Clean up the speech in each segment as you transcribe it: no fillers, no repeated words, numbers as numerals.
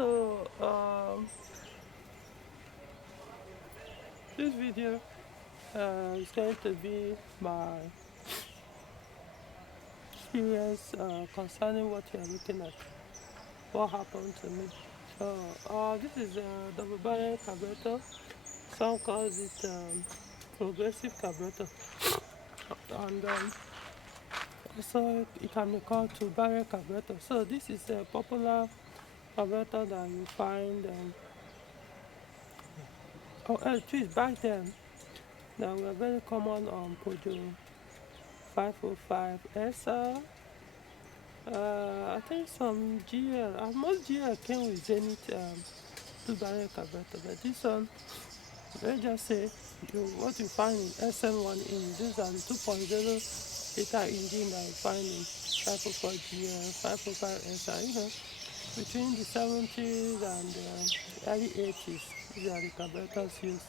So this video is going to be my experience concerning what you are looking at, what happened to me. So this is the double carburetor. Some calls it progressive carburetor, and also it can be called two-barrel carburetor. So this is a popular carburetor that you find. Trees back then that were very common on Peugeot 505 SR. I think some GL, most GL came with Zenith two-barrel carburetor, but this one, let's just say, what you find in SN1 engine, these are the 2.0 liter engine that you find in 504 GL, 505 SR, between the 70s and early 80s. These are the carburetors used,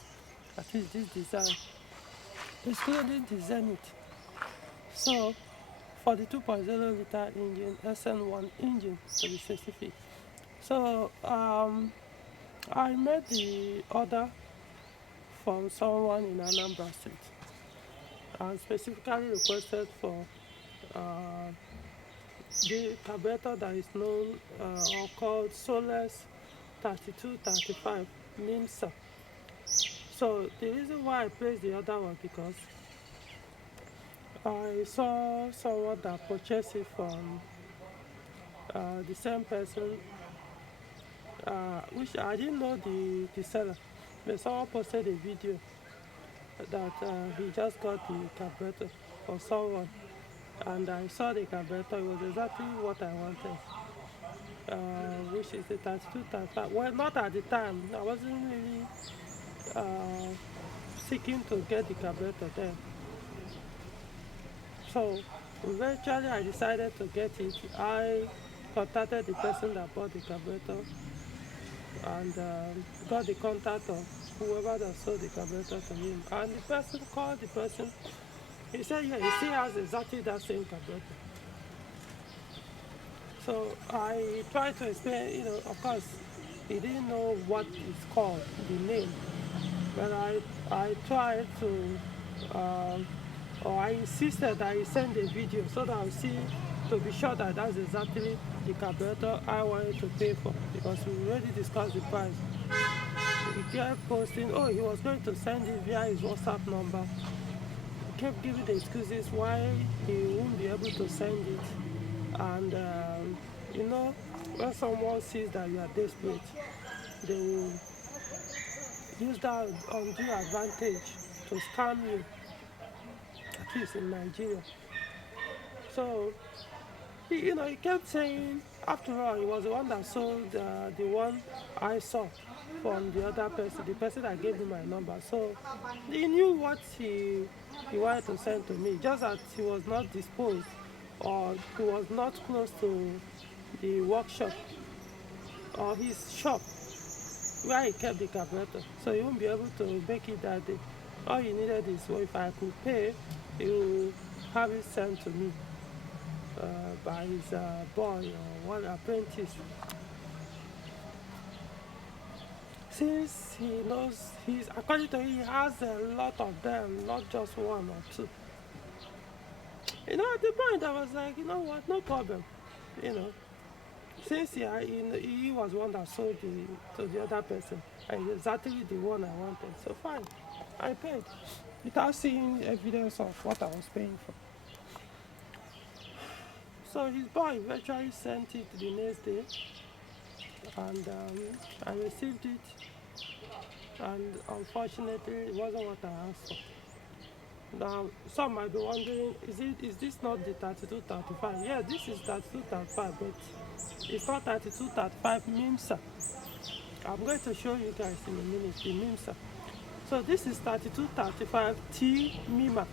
at least this design, excluding the Zenith. So, for the 2.0 liter engine, SN1 engine to be specific. So, I made the order from someone in Anambra State and specifically requested for the carburetor that is known or called Solex 3235 MIMSA. So the reason why I placed the order was because I saw someone that purchased it from the same person, which I didn't know the seller, but someone posted a video that he just got the carburetor for someone, and I saw the carburetor. It was exactly what I wanted, which is the 3235. Well, not at the time. I wasn't really seeking to get the carburetor then. So eventually I decided to get it. I contacted the person that bought the carburetor and got the contact of whoever that sold the carburetor to him. And the person called the person. He said, yeah, he still has exactly that same carburetor. So I tried to explain, of course, he didn't know what it's called, the name. But I tried to, or I insisted that he send a video so that I'll see, to be sure that that's exactly the carburetor I wanted to pay for, because we already discussed the price. He kept posting, he was going to send it via his WhatsApp number. He kept giving the excuses why he won't be able to send it. And, when someone sees that you are desperate, they will use that undue advantage to scam you, at least in Nigeria. So, he kept saying, after all, he was the one that sold the one I saw from the other person, the person that gave me my number. So, he knew what he wanted to send to me, just that he was not disposed, or he was not close to the workshop or his shop where he kept the carburetor, so he won't be able to make it that day. All he needed is, if I could pay, he will have it sent to me by his boy or one apprentice. Since he knows, according to him, he has a lot of them, not just one or two. At the point I was like, you know what, no problem. Since he was one that sold to the other person, and exactly the one I wanted, so fine, I paid without seeing evidence of what I was paying for. So his boy eventually sent it the next day, and I received it, and unfortunately it wasn't what I asked for. Now, some might be wondering, is this not the 3235? Yeah, this is 3235, but it's not 3235 MIMSA. I'm going to show you guys in a minute the MIMSA. So this is 3235 T MIMA.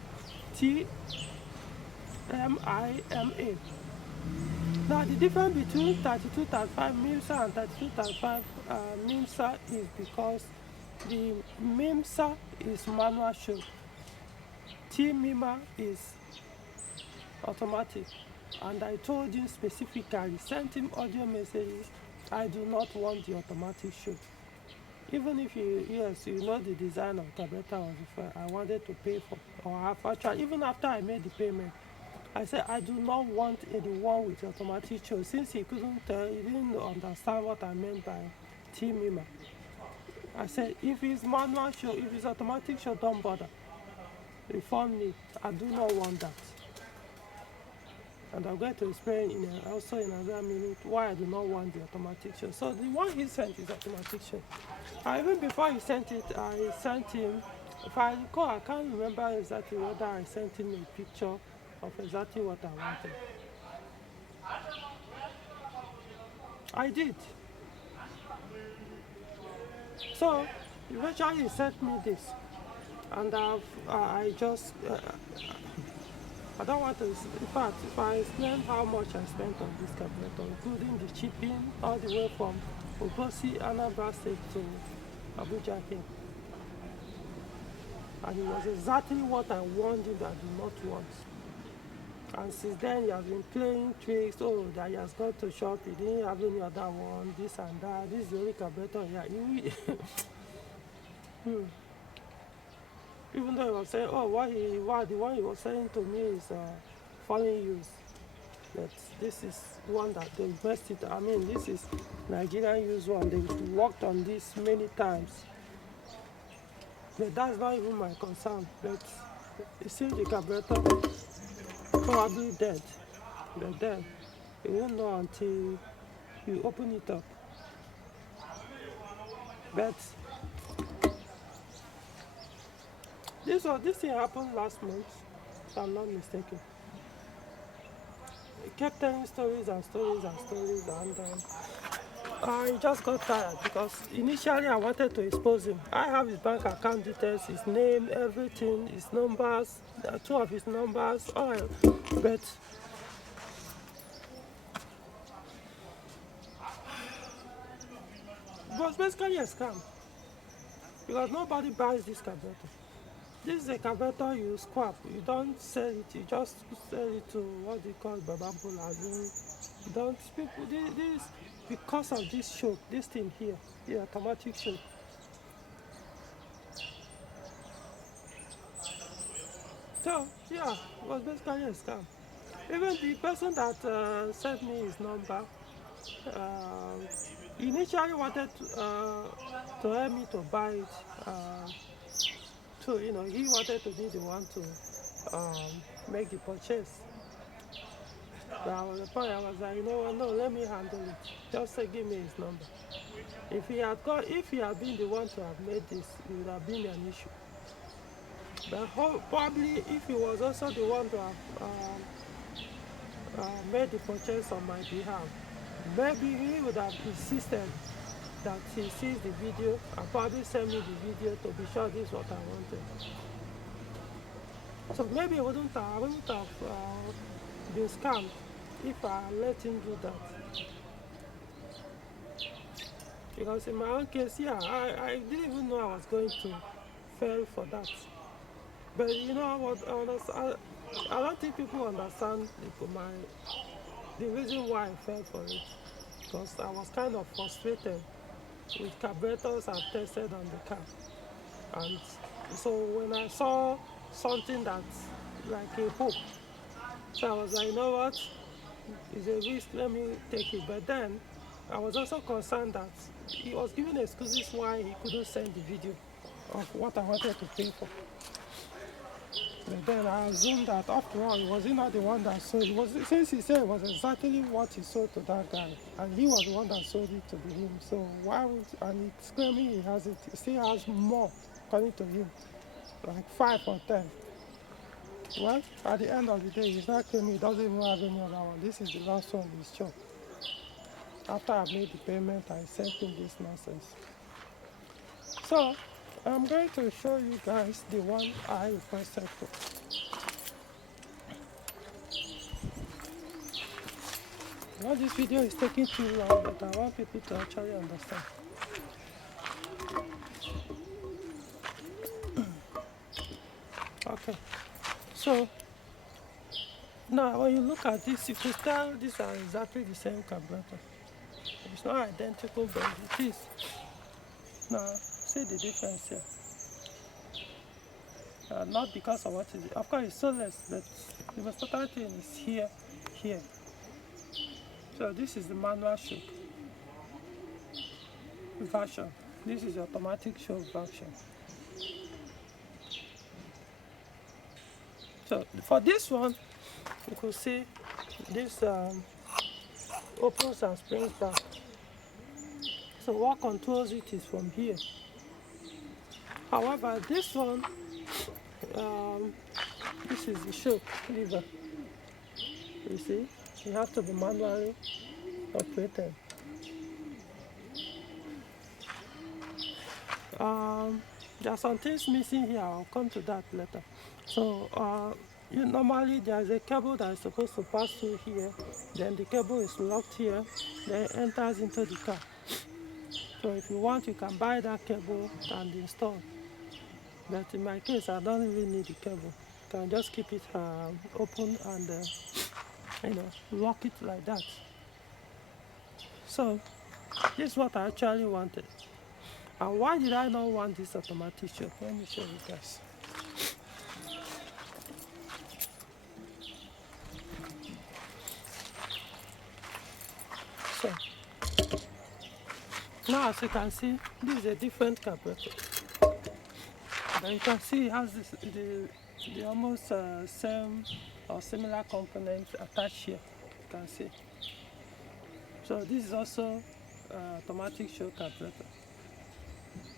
T MIMA. Now the difference between 3235 MIMSA and 3235 MIMSA is because the MIMSA is manual show. T MIMA is automatic. And I told him specifically, sent him audio messages I do not want the automatic show. Even if yes, the design of carburetor was different, I wanted to pay for, or have actually, even after I made the payment, I said I do not want the one with automatic show, since he couldn't tell, he didn't understand what I meant by T-Mima. I said, if it's manual show, if it's automatic show, don't bother. Refund me. I do not want that. And I'm going to explain also in another minute why I do not want the automatic show. So the one he sent is automatic show. Even before he sent it, I sent him, if I recall, I can't remember exactly whether I sent him a picture of exactly what I wanted. I did. So eventually he sent me this, and I just I don't want to. In fact, if I explain how much I spent on this carburetor, including the shipping all the way from Obosi, Anambra State to Abuja here, and it was exactly what I wanted that I do not want. And since then, he has been playing tricks. Oh, that he has gone to shop, he didn't have any other one, this and that. This is the only carburetor here. Even though he was saying, oh, the one he was saying to me is foreign use. But this is one that they invested. I mean, this is Nigerian use one. They worked on this many times. But that's not even my concern. But it seems the carburetor probably dead. But then you won't know until you open it up. But this thing happened last month, if I'm not mistaken. He kept telling stories and stories and stories, and I just got tired because initially I wanted to expose him. I have his bank account details, his name, everything, his numbers, two of his numbers, all. But it was basically a scam because nobody buys this carburetor. This is a carburetor you scrap. You don't sell it. You just sell it to what they call babambola. You don't people. This because of this shock. This thing here, the automatic shock. So yeah, it was basically a scam. Even the person that sent me his number uh, initially wanted to help me to buy it. So he wanted to be the one to make the purchase. But I was the point. I was like, no, let me handle it. Just say, give me his number. If he had been the one to have made this, it would have been an issue. But probably if he was also the one to have made the purchase on my behalf, maybe he would have insisted that he sees the video and probably send me the video to be sure this is what I wanted. So maybe I wouldn't have been scammed if I let him do that. Because in my own case, yeah, I didn't even know I was going to fail for that. But you know what? I don't think people understand the reason why I fell for it. Because I was kind of frustrated with carburetors I've tested on the car. And so when I saw something that's like a hope, so I was like, you know what? It's a risk, let me take it. But then I was also concerned that he was giving excuses why he couldn't send the video of what I wanted to pay for. But then I assumed that after all, was he not the one that sold it? Since he said it was exactly what he sold to that guy, and he was the one that sold it to him. So why would, and he's claiming he has it, he still has more, according to him, like 5 or 10. Well, at the end of the day, he's not claiming he doesn't even have any other one. This is the last one he's showed. After I made the payment, I sent him this nonsense. So I'm going to show you guys the one I requested for. Well, this video is taking too long, but I want people to actually understand. Okay, so now when you look at this, you can tell these are exactly the same carburetor. It's not identical, but it is. Now, see the difference here. Not because of what is it. Of course, it's Solex, but the most important thing is here. So this is the manual shock version. This is the automatic shock version. So for this one, you could see this opens and springs back. So what controls it is from here. However, this one, this is the shock lever. You see, you have to be manually operated. There are some things missing here. I'll come to that later. So normally there's a cable that is supposed to pass through here. Then the cable is locked here. Then it enters into the car. So if you want, you can buy that cable and install. But in my case, I don't really need the cable. You can just keep it open and lock it like that. So this is what I actually wanted. And why did I not want this automatic shock? Let me show you guys. So now, as you can see, this is a different carburetor. And you can see it has the almost same or similar components attached here. You can see. So this is also automatic shock carburetor,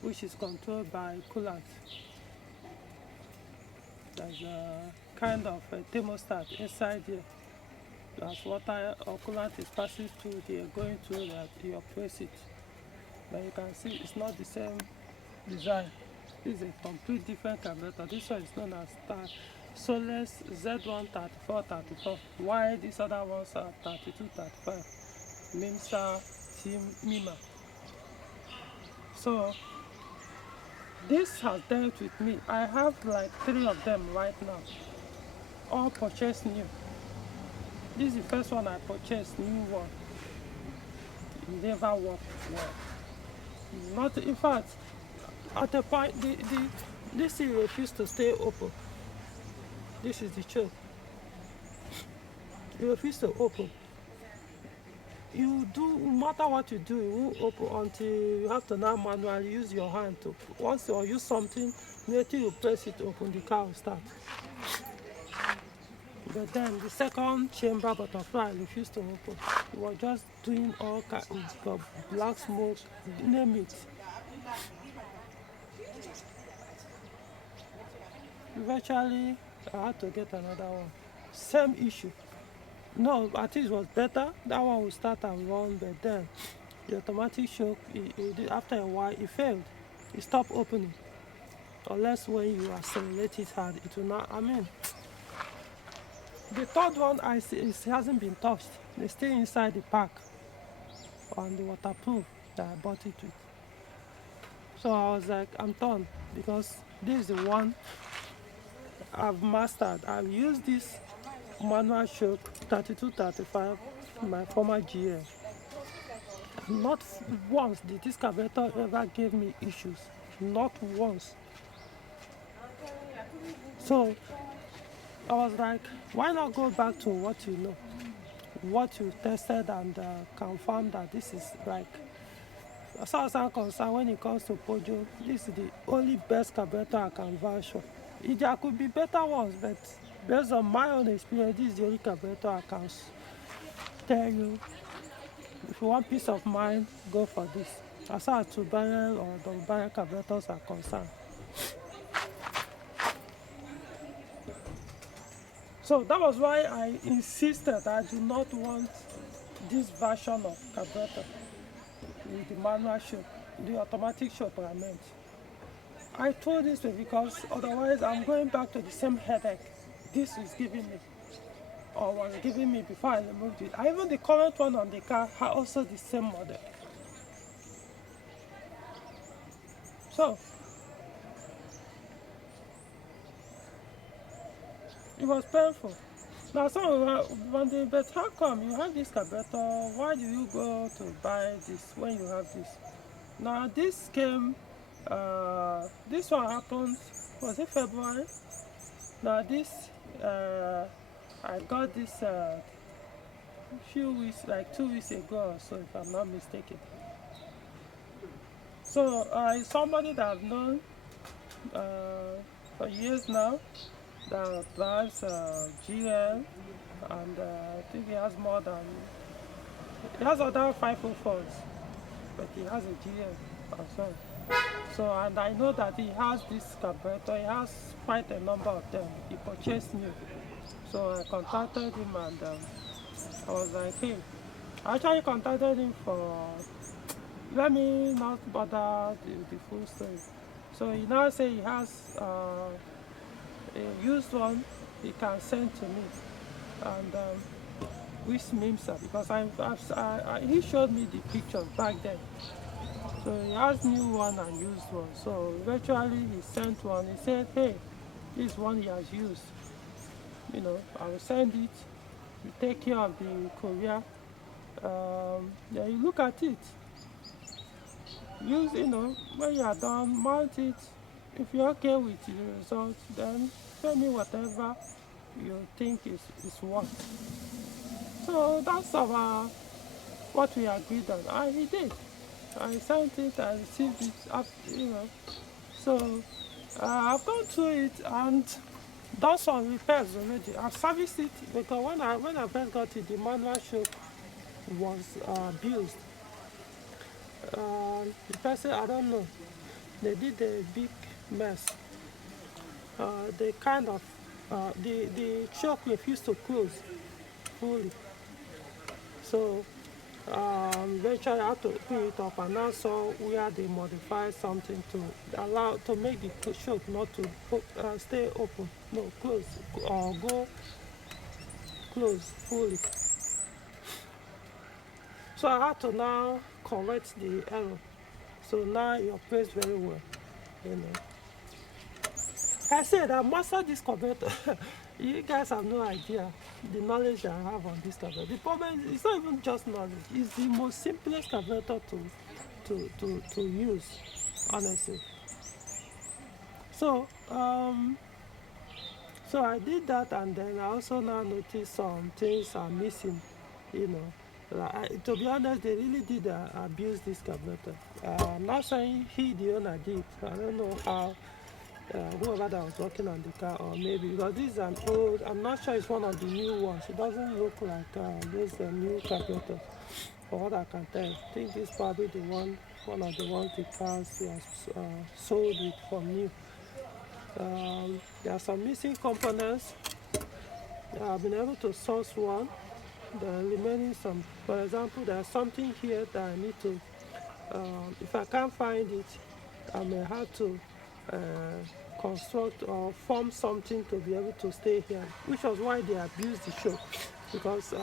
which is controlled by coolant. There's a kind of a thermostat inside here. As water or coolant is passing through here, going through that, you press it. But you can see it's not the same design. This is a complete different carburetor. This one is known as Solex Z13434. While these other ones are 3235. MIMSA, Team Mima. So this has dealt with me. I have like 3 of them right now, all purchased new. This is the first one I purchased, new one. It never worked well. Not, in fact, at a point, this thing refused to stay open. This is the choke. It refused to open. You do, no matter what you do, it won't open until you have to now manually use your hand to. Once you use something, until you press it open, the car will start. But then the second chamber butterfly refused to open. It was just doing all kinds of black smoke, name it. Eventually, I had to get another one. Same issue. No, I think it was better. That one will start and run, but then the automatic shock, after a while, it failed. It stopped opening. Unless when you accelerate it hard, it will not. I mean, the third one, I see, it hasn't been touched. They stay inside the pack on the waterproof that I bought it with. So I was like, I'm done, because this is the one I've mastered. I've used this manual shock 3235 in my former GL. Not once did this carburetor ever give me issues. Not once. So I was like, why not go back to what you know, what you tested and confirmed that this is like, as far as I'm concerned, when it comes to Peugeot, this is the only best carburetor I can vouch for. There could be better ones, but based on my own experience, this is the only carburetor I can tell you. If you want peace of mind, go for this. As far as 2-barrel or double-barrel carburetors are concerned. So that was why I insisted I do not want this version of carburetor with the manual shock, the automatic shock I meant. I told this because otherwise I'm going back to the same headache this is giving me, or was giving me before I removed it. Even the current one on the car are also the same model. So it was painful. Now, some are wondering, but how come you have this carburetor? Why do you go to buy this when you have this? Now, this came, this one happened, was it February? Now, this, uh, I got this few weeks, like 2 weeks ago or so, if I'm not mistaken. So, it's somebody that I've known for years now that drives GL, and I think he has more than, he has other 504s, but he has a GL also. So, and I know that he has this carburetor, he has quite a number of them. He purchased new. So I contacted him, and I was like, hey, I actually contacted him for, let me not bother the full story. So he now say he has a used one he can send to me, and which means because he showed me the pictures back then. So he has new one and used one. So eventually he sent one. He said, hey, this one he has used. I will send it. You take care of the courier. Then you look at it. Use, when you are done, mount it. If you're okay with the result, then tell me whatever you think is worth. So that's what we agreed on. And he did. I sent it, I received it, So I've gone through it and done some repairs already. I've serviced it because when I first got it, the manual shock was abused. The person, I don't know, they did a big mess. They kind of, the choke refused to close fully. So eventually I had to open it up, and I saw where they modified something to make the choke not to stay open, no, close, or go close fully. So I had to now correct the error. So now it operates very well. I said I mastered this carburetor. You guys have no idea the knowledge I have on this carburetor. The problem is it's not even just knowledge. It's the most simplest carburetor to use, honestly. So so I did that, and then I also now noticed some things are missing. To be honest, they really did abuse this carburetor. I'm not saying the owner did. I don't know how whoever that was working on the car, or maybe because this is an old, I'm not sure it's one of the new ones. It doesn't look like those new carburetors, for what I can tell. I think this is probably one of the ones the cars was sold with from new. There are some missing components. I've been able to source one. The remaining some, for example, there's something here that I need to, if I can't find it, I may have to construct or form something to be able to stay here, which was why they abused the choke, because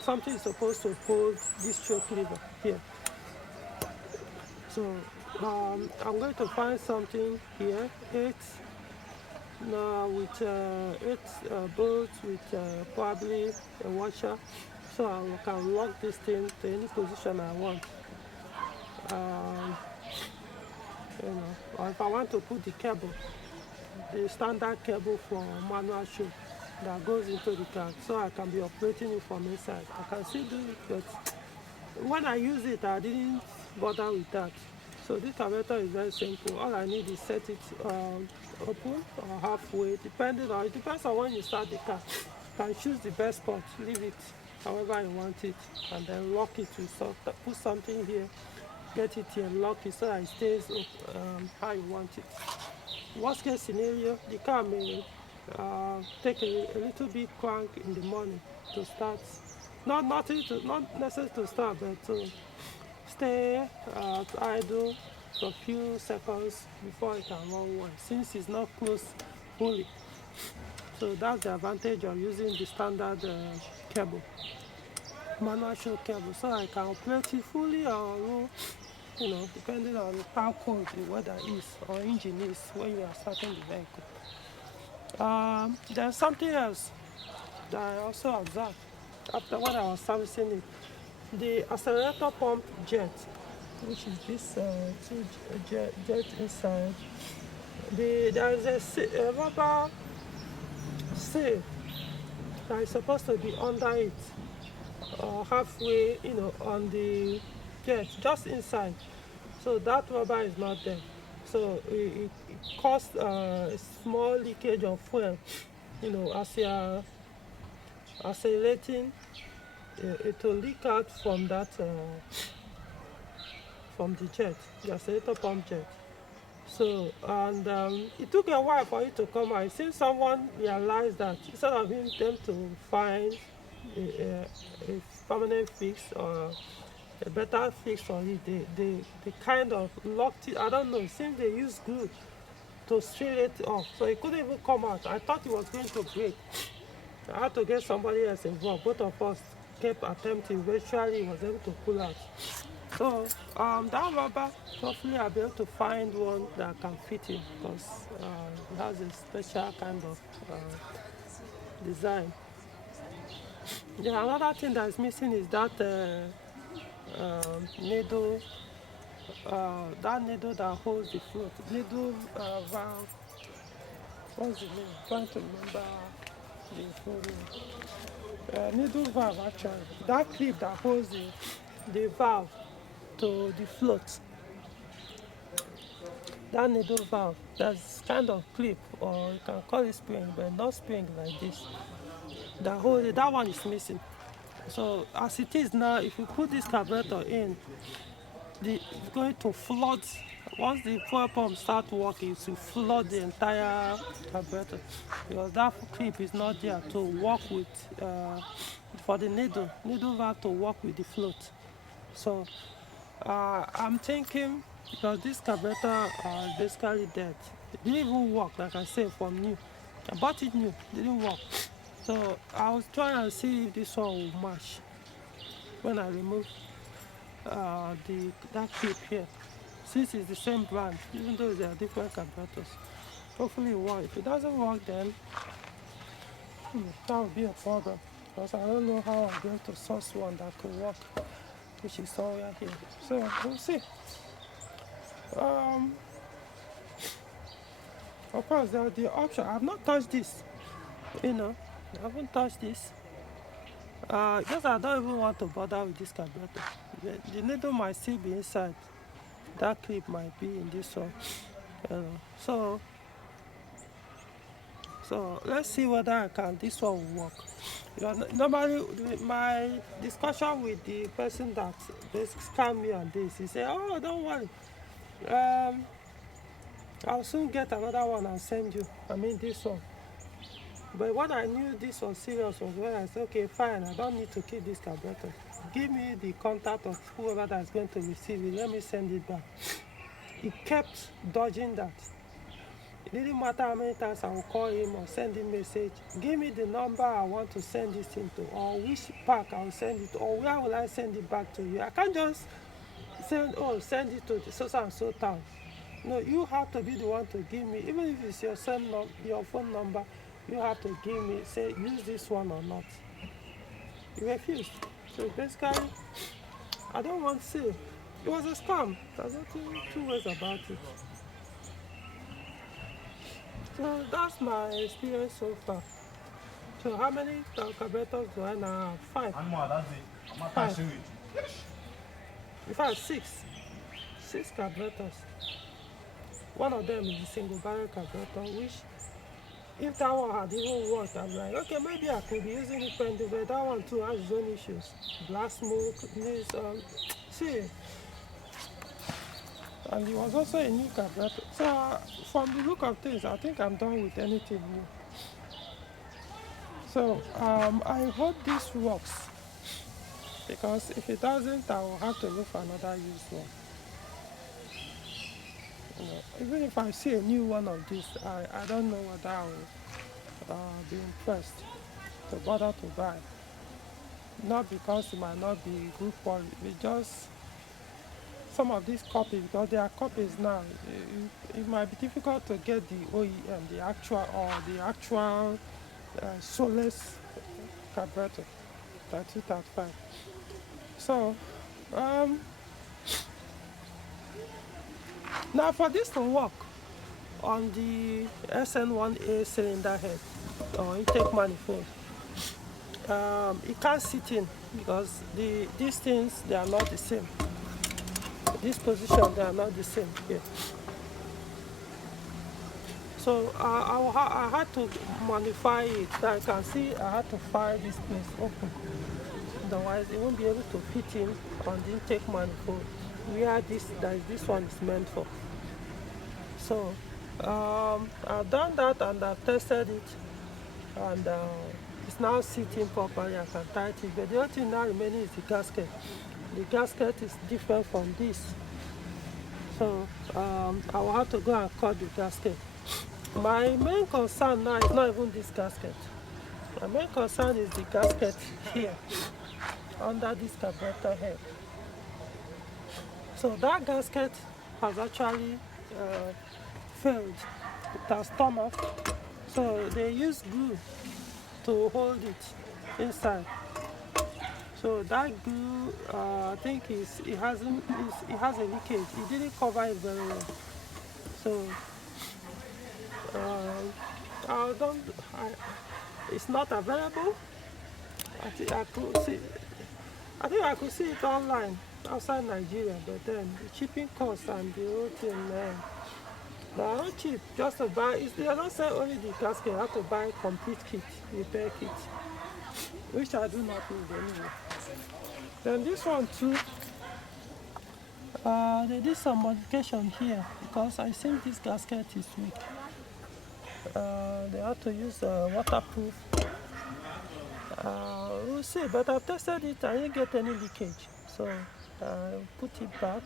something is supposed to hold this choke lever here. So I'm going to find something here, with 8 bolts with probably a washer, so I can lock this thing to any position I want. Or if I want to put the standard cable for manual shock that goes into the car, so I can be operating it from inside. I can still do it, but when I use it, I didn't bother with that. So this carburetor is very simple. All I need is set it open or halfway, it depends on when you start the car. You can choose the best spot, leave it however you want it, and then lock it with put something here, get it here, lock it so that it stays how you want it. Worst case scenario, the car may take a little bit crank in the morning to start. Not necessarily to start, but to stay idle for a few seconds before it can run well, since it's not closed fully. So that's the advantage of using the standard cable, manual shock cable, so I can operate it fully or depending on how cold the weather is or engine is when you are starting the vehicle. There's something else. that I also observed after when I was servicing it. The accelerator pump jet, which is this jet inside. There is a rubber seal that is supposed to be under it, or halfway, on the jet, just inside. So that rubber is not there. So it caused a small leakage of fuel, as you are accelerating, it will leak out from that, from the jet, the accelerator pump jet. So, and it took a while for it to come out. It seems someone realized that instead of them to find a permanent fix or a better fix for it, they kind of locked it. I don't know, it seems they used glue to seal it off. So it couldn't even come out. I thought it was going to break. I had to get somebody else involved. Both of us kept attempting. Eventually, he was able to pull out. So that rubber, hopefully I'll be able to find one that can fit it, because it has a special kind of design. Then another thing that is missing is that needle, that holds the float. Needle valve. What's the name? I'm trying to remember the full name. Needle valve, actually. That clip that holds the valve to the float. That needle valve, that's kind of clip, or you can call it spring, but not spring like this. That hold it, that one is missing. So as it is now, if you put this carburetor in, it's going to flood. Once the fuel pump starts working, it will flood the entire carburetor, because that clip is not there to work with, for the needle valve to work with the float. So I'm thinking, because this carburetor is basically dead. It didn't even work, like I said, from new. I bought it new, didn't work. So I was trying to see if this one will match when I remove that clip here. Since it's the same brand, even though they are different carburetors. Hopefully it works. If it doesn't work, then that will be a problem, because I don't know how I'm going to source one that could work, which is somewhere here. So we'll see. Of course, there are the option. I've not touched this. I haven't touched this. Because I don't even want to bother with this carburetor. The needle might still be inside. That clip might be in this one. So let's see whether this one will work. Normally, my discussion with the person that scammed me on this, he said, "Oh, don't worry. I'll soon get another one and send you. I mean, this one." But when I knew this was serious was when I said, "Okay, fine, I don't need to keep this carburetor. Give me the contact of whoever that's going to receive it. Let me send it back." He kept dodging that. It didn't matter how many times I would call him or send him a message. "Give me the number I want to send this thing to, or which park I will send it to, or where will I send it back to you. I can't just send it to the so and so town. No, you have to be the one to give me, even if it's your phone number, you have to give me, say, use this one or not." He refused. So basically, I don't want to say it was a scam. There's nothing two ways about it. So that's my experience so far. So how many carburetors do I now have? 5. 5. In fact, 6. 6 carburetors. One of them is a single barrel carburetor, which if that one had even worked, I'm like, okay, maybe I could be using it pending, but that one too has its own issues. Black smoke, this, see. And it was also a new carburetor. So from the look of things, I think I'm done with anything new. So I hope this works, because if it doesn't, I will have to look for another used one. Even if I see a new one of this, I don't know whether I will be impressed to bother to buy. Not because it might not be good quality, but just some of these copies, because they are copies now, it might be difficult to get the OEM, the actual Solex carburetor, 3235. So um, now for this to work on the SN1A cylinder head or intake manifold, it can't sit in because these things, they are not the same. This position, they are not the same here. So I had to modify it. I can see I had to fire this place open. Otherwise, it won't be able to fit in on the intake manifold where this one is meant for. So I've done that and I've tested it, and it's now sitting properly. I can tighten it, but the only thing now remaining is the gasket. The gasket is different from this, so I will have to go and cut the gasket. My main concern now is not even this gasket. My main concern is the gasket here under this carburetor head. So that gasket has actually failed. It has torn off. So they use glue to hold it inside. So that glue, I think it has a leakage. It didn't cover it very well. So it's not available. I think I could see it online outside Nigeria, but then the shipping costs and the whole thing, they are not cheap. Just to buy, they don't sell only the gasket. You have to buy complete kit, repair kit, which I do not need anyway. Then this one too, they did some modification here because I think this gasket is weak. They have to use waterproof. We'll see, but I've tested it. I didn't get any leakage, so I put it back.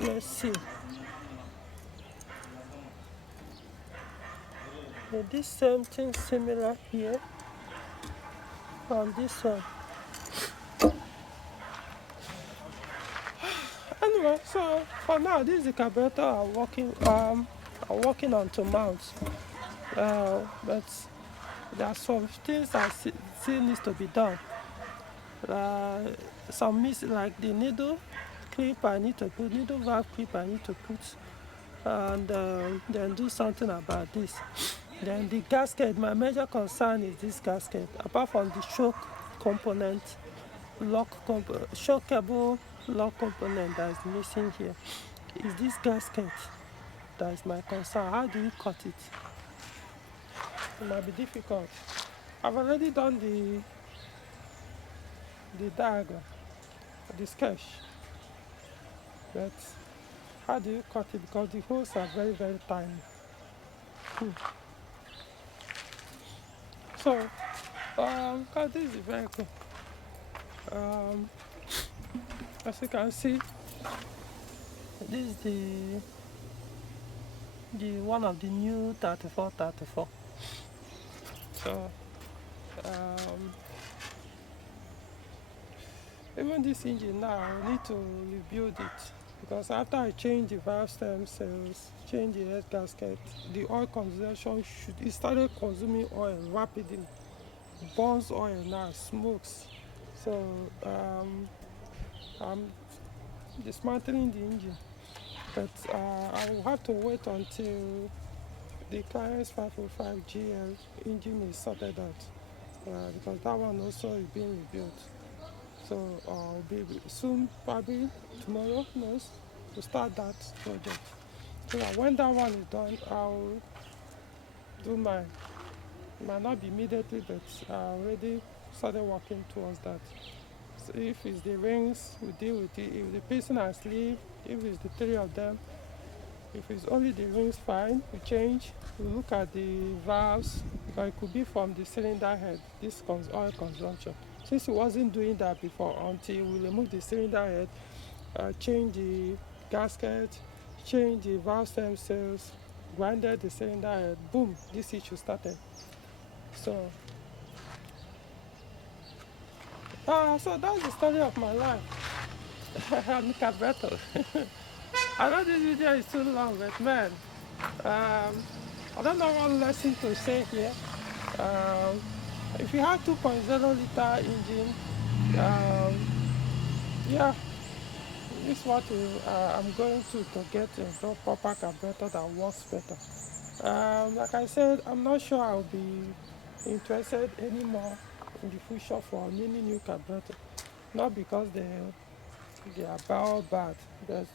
Let's see. They did something similar here on this one. Anyway, so for now, this is the carburetor I'm working on to mount. But there are some things that still needs to be done. Some miss, like the needle clip I need to put, needle valve clip I need to put, and then do something about this. Then the gasket, my major concern is this gasket. Apart from the shock component, shock cable lock component that is missing here, is this gasket that is my concern. How do you cut it? It might be difficult. I've already done the diagram, the sketch, but how do you cut it? Because the holes are very, very tiny. So, because this is very cool. As you can see, this is the one of the new 3434. So even this engine now, I need to rebuild it, because after I change the valve stem cells, change the head gasket, the oil consumption it started consuming oil rapidly. It burns oil now, smokes. So I'm dismantling the engine, but I will have to wait until the client's 505 GL engine is sorted out, because that one also is being rebuilt. So I'll be soon, probably tomorrow, to start that project. So when that one is done, I'll do mine. It might not be immediately, but I already started working towards that. So if it's the rings, we deal with it. If the piston and sleeve, if it's the three of them, if it's only the rings, fine, we change. We look at the valves, because it could be from the cylinder head, this oil consumption. Since he wasn't doing that before, until we remove the cylinder head, change the gasket, change the valve stem cells, grinded the cylinder head, boom, this issue started. So that's the story of my life. I'm a carburetor. I know this video is too long, but man, I don't know what lesson to say here. Um, if you have 2.0 liter engine, um, yeah, this is what I'm going to get a proper carburetor that works better. Like I said, I'm not sure I'll be interested anymore in the future for any new carburetor. Not because they are bad, but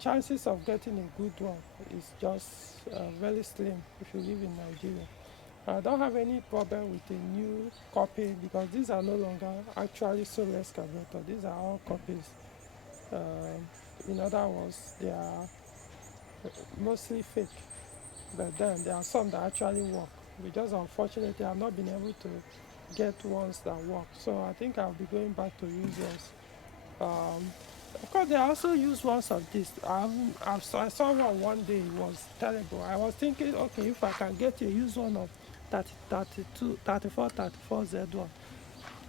chances of getting a good one is just very slim if you live in Nigeria. I don't have any problem with a new copy because these are no longer actually Solex carburetor. These are all copies. In other words, they are mostly fake. But then there are some that actually work. We just unfortunately have not been able to get ones that work. So I think I'll be going back to use those. Of course, they also use ones of this. I saw one day, it was terrible. I was thinking, okay, if I can get a used one of 30, 32, 34, 34 Z1,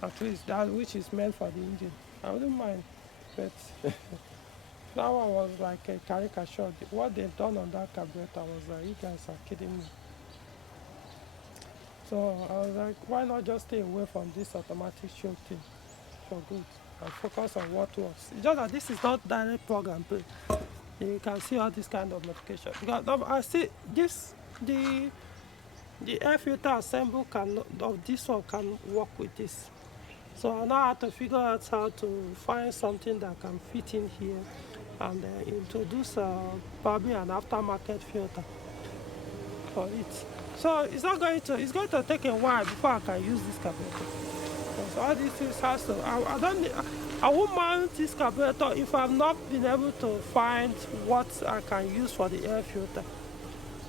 at least that which is meant for the engine, I wouldn't mind. But that one was like a caricature. What they've done on that carburetor was like, you guys are kidding me. So I was like, why not just stay away from this automatic show thing for good and focus on what works? It's just that this is not direct program play. You can see all this kind of modification. Because I see this, the air filter assemble can of this one can work with this. So I now have to figure out how to find something that can fit in here and introduce probably an aftermarket filter for it. So it's going to take a while before I can use this carburetor. Because all these things has to I don't need, I won't mount this carburetor if I've not been able to find what I can use for the air filter.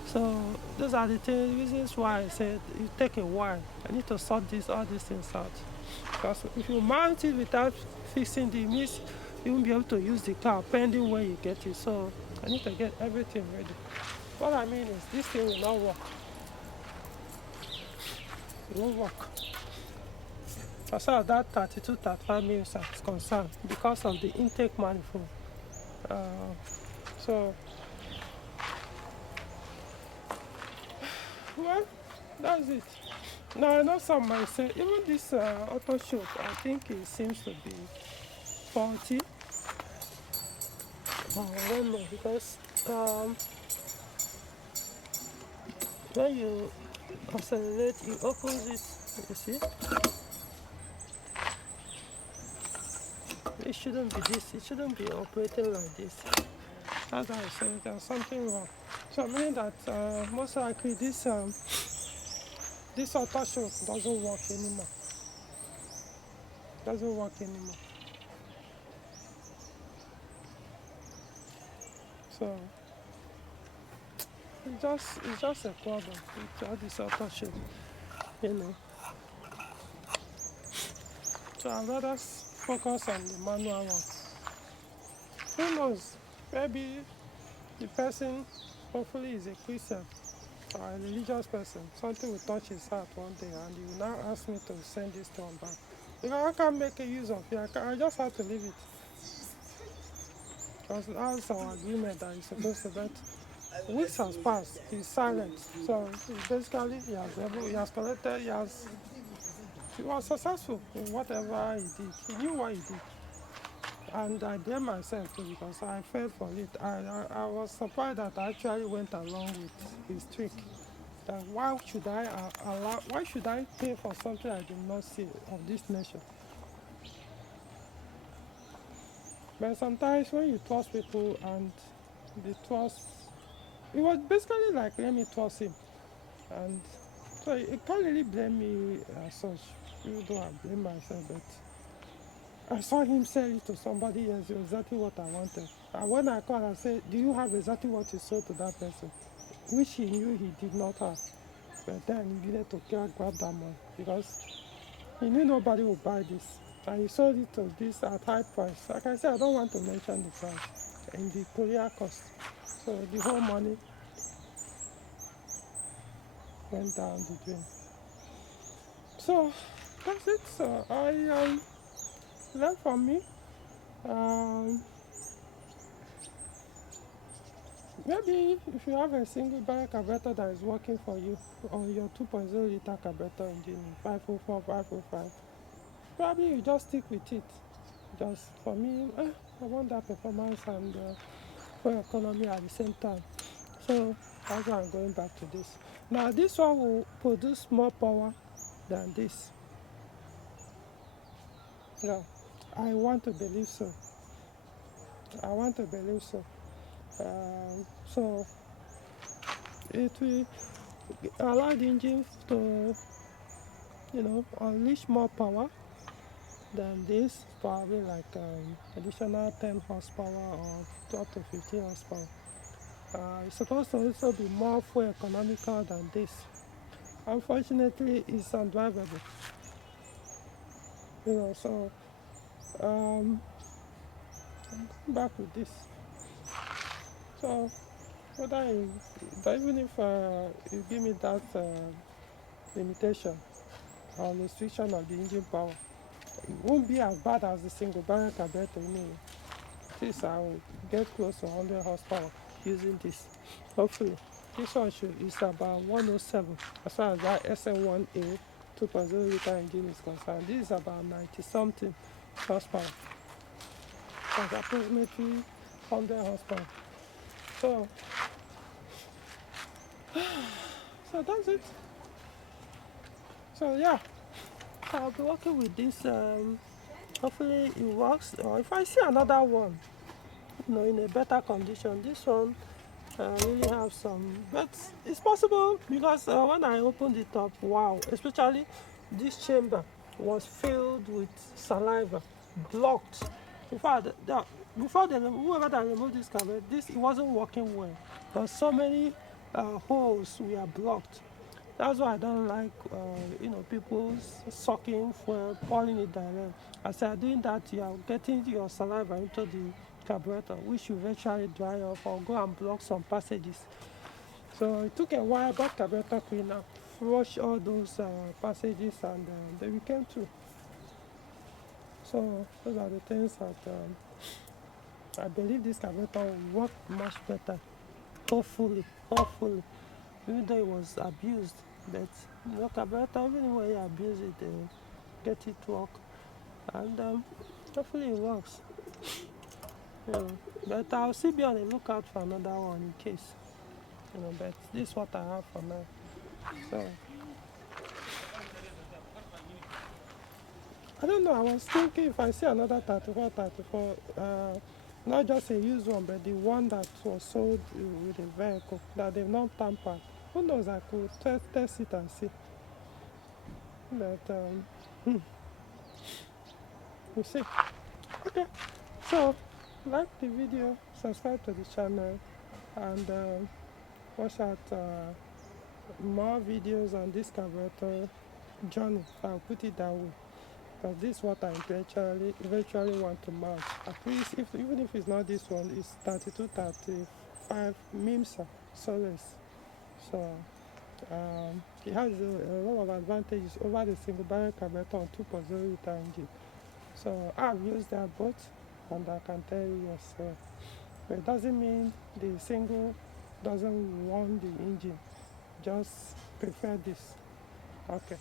So those are the reasons why I said it take a while. I need to sort all these things out. Because if you mount it without fixing the mist, you won't be able to use the car pending when you get it. So I need to get everything ready. What I mean is this thing will not work. It won't work. As far as that 32, 35 mils is concerned, because of the intake manifold. So, well, that's it. Now, I know some might say, even this auto shock, I think it seems to be faulty. I don't know, because when you accelerate, it opens it, you see? It shouldn't be this, it shouldn't be operating like this. As I said, there's something wrong. So meaning that most likely this auto shock doesn't work anymore. Doesn't work anymore. So it's just a problem with all this auto shock, you know. So I'd rather focus on the manual one. Who knows? Maybe the person hopefully is a Christian or a religious person. Something will touch his heart one day and he will now ask me to send this one back. Because I can't make a use of it. I just have to leave it. Because that's our agreement that he's supposed to bet. Weeks has passed. He's silent. So basically he has collected, he was successful in whatever he did. He knew what he did. And I blame myself too because I fell for it. I was surprised that I actually went along with his trick. That why should I pay for something I did not see of this nature? But sometimes when you trust people and the trust, it was basically like let me trust him. And so you can't really blame me as such, even though I blame myself, but I saw him sell it to somebody else, exactly what I wanted. And when I called, I said, do you have exactly what you sold to that person? Which he knew he did not have. But then he needed to grab that money because he knew nobody would buy this. And he sold it to this at high price. Like I said, I don't want to mention the price and the courier cost. So the whole money went down the drain. So that's it. So I learned from me. Maybe if you have a single barrel carburetor that is working for you on your 2.0 liter carburetor engine, 504, 505, probably you just stick with it. Just for me, I want that performance and fuel economy at the same time. So that's why I'm going back to this. Now this one will produce more power than this. Yeah, I want to believe so. I want to believe so. So it will allow the engine to, unleash more power than this, probably like additional 10 horsepower or up to 15 horsepower. It's supposed to also be more fuel economical than this. Unfortunately, it's undrivable. So I'm back with this. So whether even if you give me that limitation or restriction of the engine power, it won't be as bad as the single barrel carburetor anyway. This I will get close to 100 horsepower using this. Hopefully, this one is about 107 as far as that SN1A 2.0 liter engine is concerned. This is about 90 something horsepower. That's approximately 100 horsepower. So that's it. So yeah, I'll be working with this. Hopefully it works. Or if I see another one, in a better condition, this one really have some, but it's possible because when I opened it up, wow, especially this chamber was filled with saliva, blocked. In fact, before whoever that removed this camera, it wasn't working well. Because so many holes were blocked. That's why I don't like, people sucking fuel, pouring it direct. As you are doing that, you are getting your saliva into the carburetor, which will eventually dry off or go and block some passages. So it took a while, but carburetor cleaner flush all those passages, and they became through. So those are the things that I believe this carburetor will work much better. Hopefully, even though it was abused, but carburetor, even when you abuse it, get it to work, and hopefully it works. But I'll still be on the lookout for another one in case. But this is what I have for now. So I don't know. I was thinking if I see another 34, not just a used one, but the one that was sold with a vehicle that they've not tampered. Who knows? I could test it and see. But we'll see. Okay. So like the video, subscribe to the channel, and watch out more videos on this carburetor journey. I'll put it that way. Because this is what I eventually want to mount. At least, even if it's not this one, it's 3235 MIMSA Solex. So it has a lot of advantages over the single barrel carburetor on 2.0 liter engine. So I've used that both, and I can tell you yes. But it doesn't mean the single doesn't want the engine. Just prefer this. Okay.